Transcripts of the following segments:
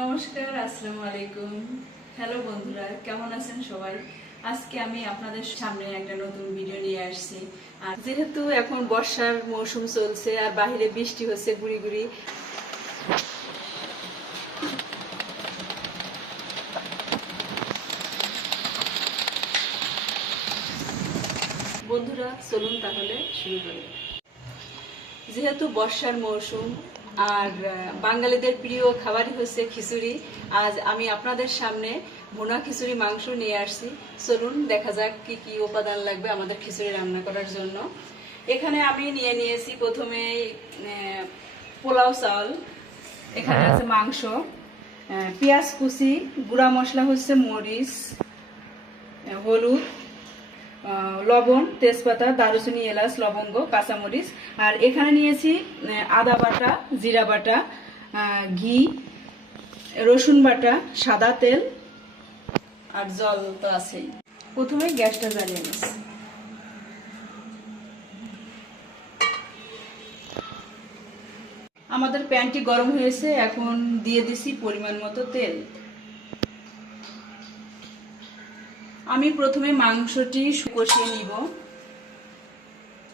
নমস্কার, আসসালামু আলাইকুম। হ্যালো বন্ধুরা, কেমন আছেন সবাই? আজকে আমি আপনাদের সামনে একটা নতুন ভিডিও নিয়ে আসছি। আর যেহেতু এখন বর্ষার মৌসুম চলছে আর বাহিরে বৃষ্টি হচ্ছে গুড়ি গুড়ি, বন্ধুরা চলুন তাহলে শুরু করি। যেহেতু বর্ষার মৌসুম আর বাঙালিদের প্রিয় খাবারই হচ্ছে খিচুড়ি, আজ আমি আপনাদের সামনে ভুনা খিচুড়ি মাংস নিয়ে আসছি। চলুন দেখা যাক কি কি উপাদান লাগবে আমাদের খিচুড়ি রান্না করার জন্য। এখানে আমি নিয়ে নিয়েছি প্রথমে পোলাও চাল, এখানে আছে মাংস, পেঁয়াজ কুচি, গুঁড়া মশলা হচ্ছে মরিচ, হলুদ, লবণ, তেজপাতা, দারুচিনি, এলাচ, লবঙ্গ, কাঁচামরিচ। আর এখানে নিয়েছি আদা বাটা, জিরা বাটা, ঘি, রসুন বাটা, সাদা তেল আর জল তো আছেই। প্রথমে গ্যাসটা জ্বালিয়ে নিচ্ছি। আমাদের প্যানটি গরম হয়েছে, এখন দিয়ে দিছি পরিমাণ মতো তেল। আমি প্রথমে মাংসটি কষিয়ে নিব।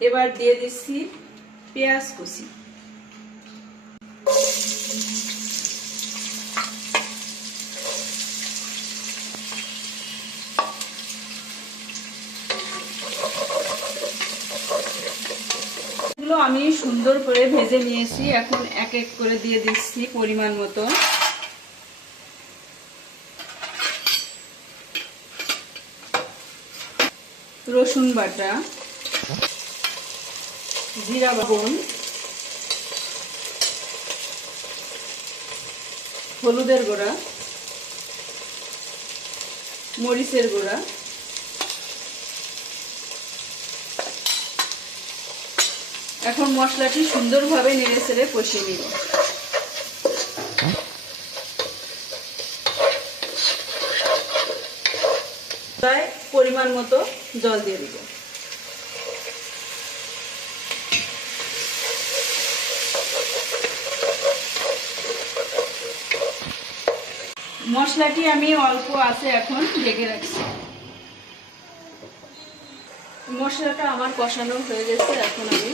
এবার দিয়ে দিচ্ছি পেঁয়াজ কুচি, এগুলো আমি সুন্দর করে ভেজে নিয়েছি। এখন এক এক করে দিয়ে দিচ্ছি পরিমাণ মতো। রসুন বাটা, জিরা বাটা, হলুদের গুঁড়া, মরিচের গুঁড়া, এখন মশলাটি সুন্দরভাবে নেড়ে চেড়ে কষিয়ে নিব। তাই পরিমাণ মতো জল দিয়ে দিব। মশলাটি আমি অল্প আছে এখন ঢেকে রাখছি। মশলাটা আমার কষানো হয়ে গেছে, এখন আমি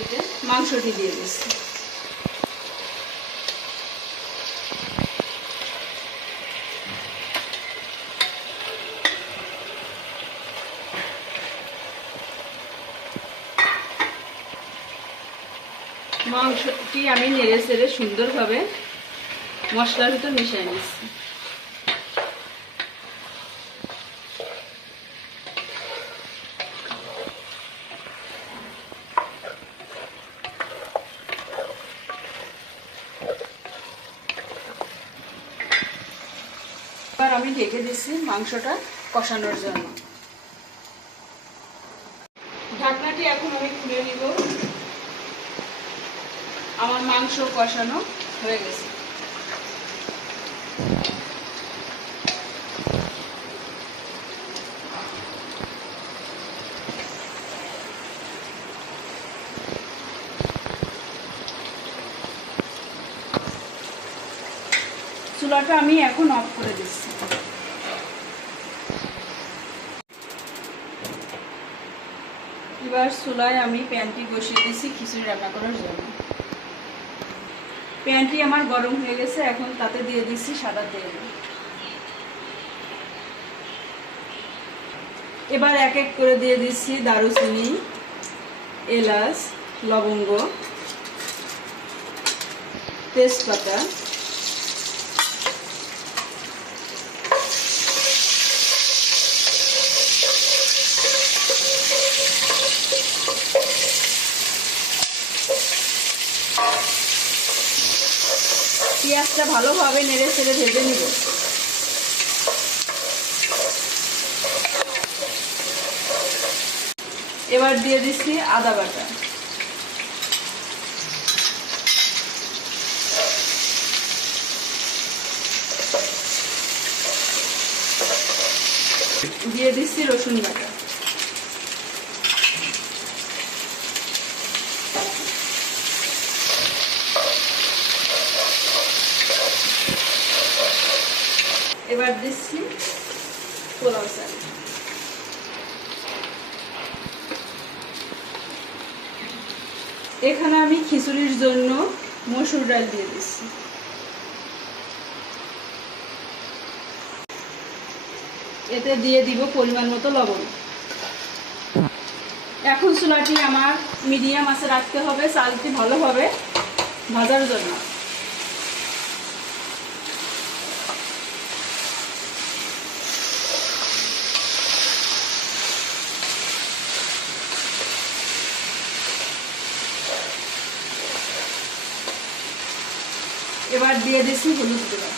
এতে মাংসটি দিয়ে দিচ্ছি। মাংসটি আমি নেড়ে চেড়ে সুন্দরভাবে মশলার ভিতর মিশিয়ে নিচ্ছি। এবার আমি ঢেকে দিচ্ছি মাংসটা কষানোর জন্য। ঢাকনাটি এখন আমি খুলে নিব। আমার মাংস কষানো হয়ে গেছে। চুলাটা আমি এখন অফ করে দিচ্ছি। এবার চুলায় আমি প্যানটি বসিয়ে দিচ্ছি খিচুড়ি রান্না করার জন্য। প্যানটি আমার গরম হয়ে গেছে, এখন তাতে দিয়ে দিচ্ছি সাদা তেল। এবার এক এক করে দিয়ে দিচ্ছি দারুচিনি, এলাচ, লবঙ্গ, তেজপাতা, পেঁয়াজটা ভালোভাবে নেড়ে চেড়ে ভেজে নিব। এবার দিয়ে দিচ্ছি আদা বাটা, দিয়ে দিচ্ছি রসুন বাটা, এবার দিচ্ছি পোলাও চাল। এখানে আমি খিচুড়ির জন্য মসুর ডাল দিয়ে দিচ্ছি। এতে দিয়ে দিব পরিমাণ মতো লবণ। এখন চুলাটি আমার মিডিয়াম আঁচে রাখতে হবে চালটি ভালোভাবে ভাজার জন্য। এবার দিয়ে দিচ্ছি হলুদ গুঁড়ো।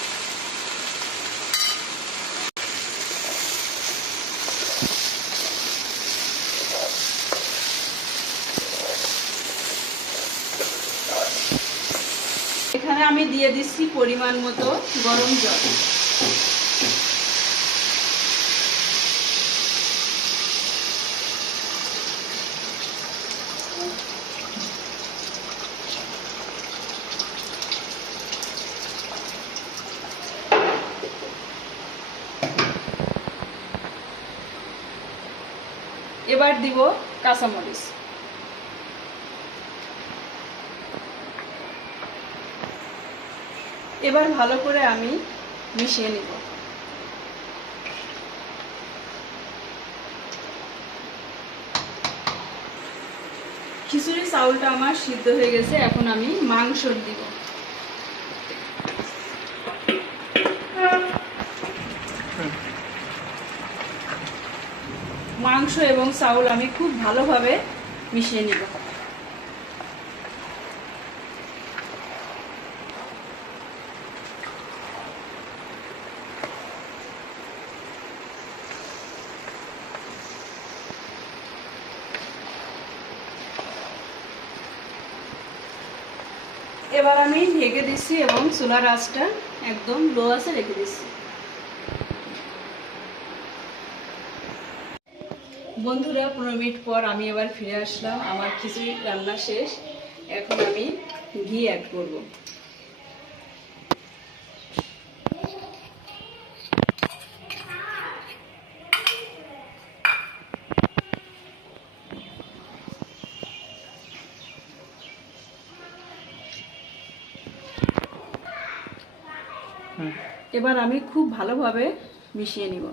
এখানে আমি দিয়ে দিচ্ছি পরিমাণ মতো গরম জল। এবার দিব কাঁচামরিচ। এবার ভালো করে আমি মিশিয়ে নিব। খিচুড়ি চাউলটা আমার সিদ্ধ হয়ে গেছে, এখন আমি মাংস দিব। মাংস এবং চাউল আমি খুব ভালোভাবে মিশিয়ে নিব। এবার আমি ঢেকে দিচ্ছি এবং চুলার আঁচটা একদম লো আঁচে রেখে দিচ্ছি। বন্ধুরা 15 মিনিট পর আমি এবার ফিরে আসলাম। আমার খিচুড়ি রান্না শেষ। এখন আমি ঘি অ্যাড করব। এবার আমি খুব ভালোভাবে মিশিয়ে নিব।